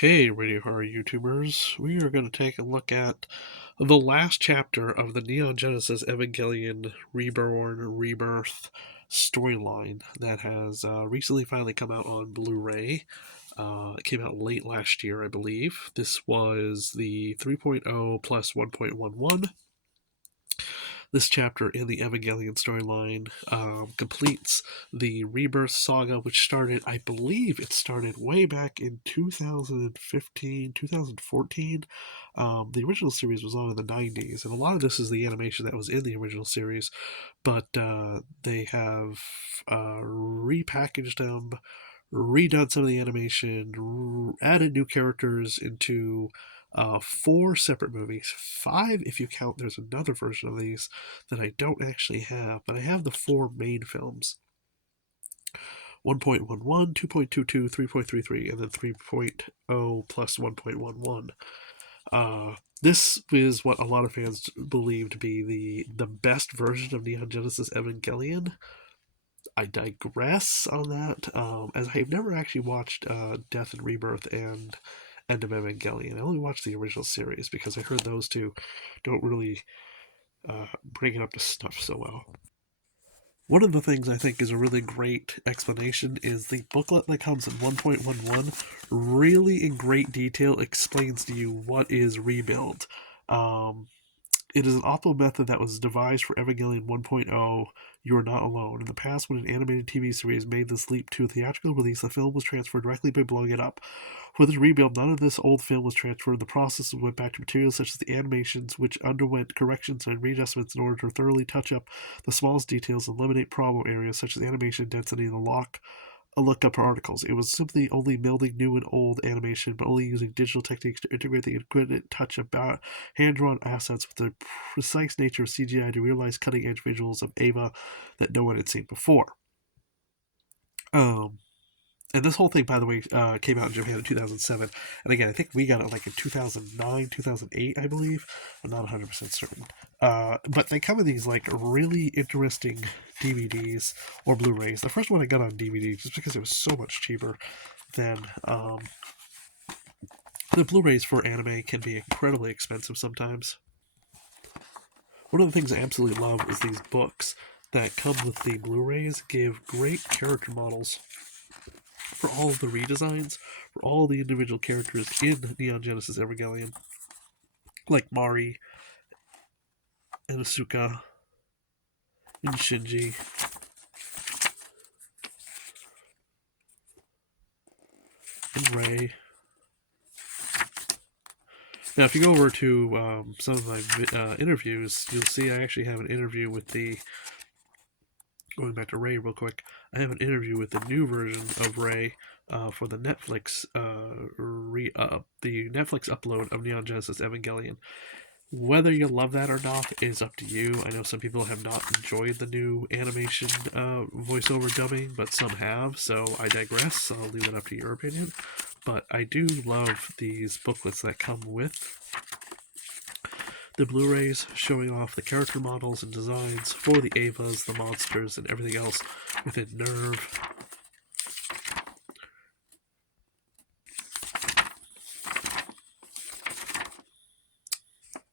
Hey, Radio Horror YouTubers. We are going to take a look at the last chapter of the Neon Genesis Evangelion Reborn Rebirth storyline that has recently finally come out on Blu-ray. It came out late last year, I believe. This was the 3.0 plus 1.11. This chapter in the Evangelion storyline completes the Rebirth saga, which started, I believe it started way back in 2015, 2014. The original series was on in the 90s, and a lot of this is the animation that was in the original series, but they have repackaged them, redone some of the animation, added new characters into four separate movies. Five, if you count, there's another version of these that I don't actually have, but I have the four main films: 1.11, 2.22, 3.33, and then 3.0 plus 1.11. This is what a lot of fans believe to be the best version of Neon Genesis Evangelion. I digress on that, as I've never actually watched Death and Rebirth and End of Evangelion. I only watched the original series because I heard those two don't really bring it up to snuff so well. One of the things I think is a really great explanation is the booklet that comes in 1.11 really in great detail explains to you what is rebuild. Um, It is an awful method that was devised for Evangelion 1.0. You are not alone. In the past, when an animated TV series made this leap to a theatrical release, the film was transferred directly by blowing it up. For this rebuild, none of this old film was transferred. The process went back to materials such as the animations, which underwent corrections and readjustments in order to thoroughly touch up the smallest details and eliminate problem areas such as animation density and the look up articles. It was simply only melding new and old animation, but only using digital techniques to integrate the intricate touch about hand-drawn assets with the precise nature of CGI to realize cutting-edge visuals of Ava that no one had seen before. Um, and this whole thing, by the way, came out in Japan in 2007. And again, I think we got it like in 2009, 2008, I believe. I'm not 100% certain. But they come in these like really interesting DVDs or Blu-rays. The first one I got on DVD just because it was so much cheaper than the Blu-rays for anime can be incredibly expensive sometimes. One of the things I absolutely love is these books that come with the Blu-rays give great character models for all of the redesigns for all the individual characters in Neon Genesis Evangelion, like Mari and Asuka and Shinji. And Rei. Now, if you go over to some of my interviews, you'll see I actually have an interview with going back to Rei real quick. I have an interview with the new version of Rei for the Netflix the Netflix upload of Neon Genesis Evangelion. Whether you love that or not is up to you. I know some people have not enjoyed the new animation voiceover dubbing, but some have, so I digress. I'll leave it up to your opinion. But I do love these booklets that come with the Blu-rays showing off the character models and designs for the Avas, the monsters, and everything else within Nerve.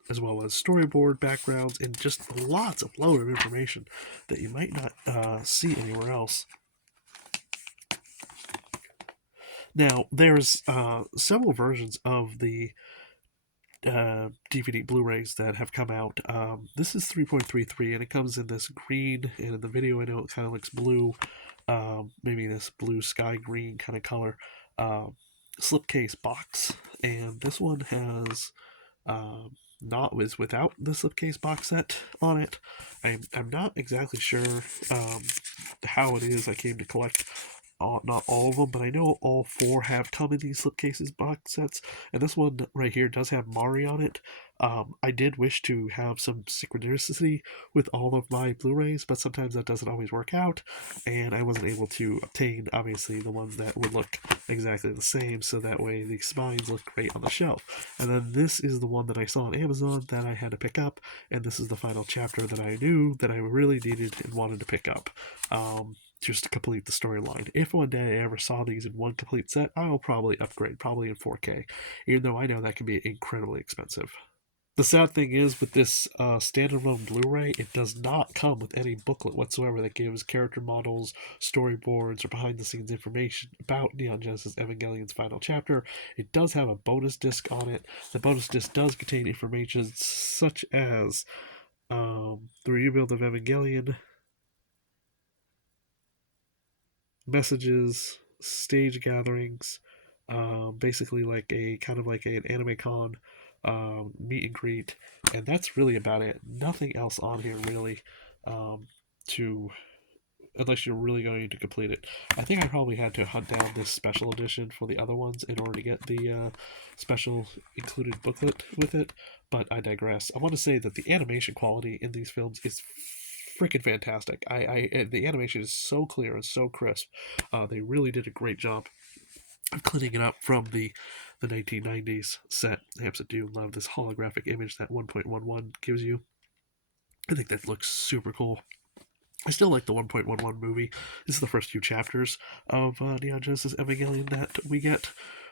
As well as storyboard backgrounds and just lots of load of information that you might not see anywhere else. Now, there's several versions of the DVD Blu-rays that have come out. This is 3.33, and it comes in this green, and in the video I know it kind of looks blue, maybe this blue sky green kind of color slipcase box. And this one has not was without the slipcase box set on it. I'm not exactly sure how it is I came to collect not all of them, but I know all four have come in these slipcases box sets, and this one right here does have Mari on it. I did wish to have some synchronicity with all of my Blu-rays, but sometimes that doesn't always work out, and I wasn't able to obtain, obviously, the ones that would look exactly the same, so that way the spines look great on the shelf. And then this is the one that I saw on Amazon that I had to pick up, and this is the final chapter that I knew that I really needed and wanted to pick up. just to complete the storyline. If one day I ever saw these in one complete set, I will probably upgrade, probably in 4K, even though I know that can be incredibly expensive. The sad thing is, with this standalone Blu-ray, it does not come with any booklet whatsoever that gives character models, storyboards, or behind-the-scenes information about Neon Genesis Evangelion's final chapter. It does have a bonus disc on it. The bonus disc does contain information such as the rebuild of Evangelion, messages, stage gatherings, basically like a kind of like an anime con meet and greet, and that's really about it. Nothing else on here really, to unless you're really going to complete it. I think I probably had to hunt down this special edition for the other ones in order to get the special included booklet with it, but I digress. I want to say that the animation quality in these films is freaking fantastic. The animation is so clear and so crisp. They really did a great job of cleaning it up from the 1990s set. I absolutely do love this holographic image that 1.11 gives you. I think that looks super cool. I still like the 1.11 movie. This is the first few chapters of Neon Genesis Evangelion that we get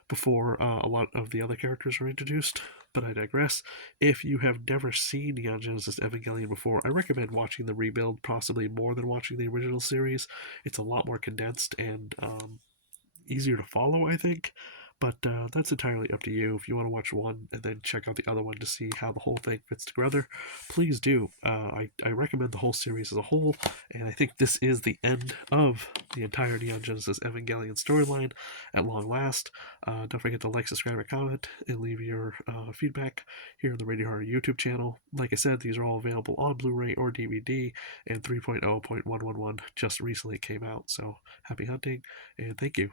before a lot of the other characters are introduced. But I digress. If you have never seen Neon Genesis Evangelion before, I recommend watching the rebuild possibly more than watching the original series. It's a lot more condensed and easier to follow, I think. But that's entirely up to you. If you want to watch one and then check out the other one to see how the whole thing fits together, please do. I recommend the whole series as a whole, and I think this is the end of the entire Neon Genesis Evangelion storyline at long last. Don't forget to like, subscribe, and comment, and leave your feedback here on the Radio Horror YouTube channel. Like I said, these are all available on Blu-ray or DVD, and 3.0.111 just recently came out, so happy hunting, and thank you.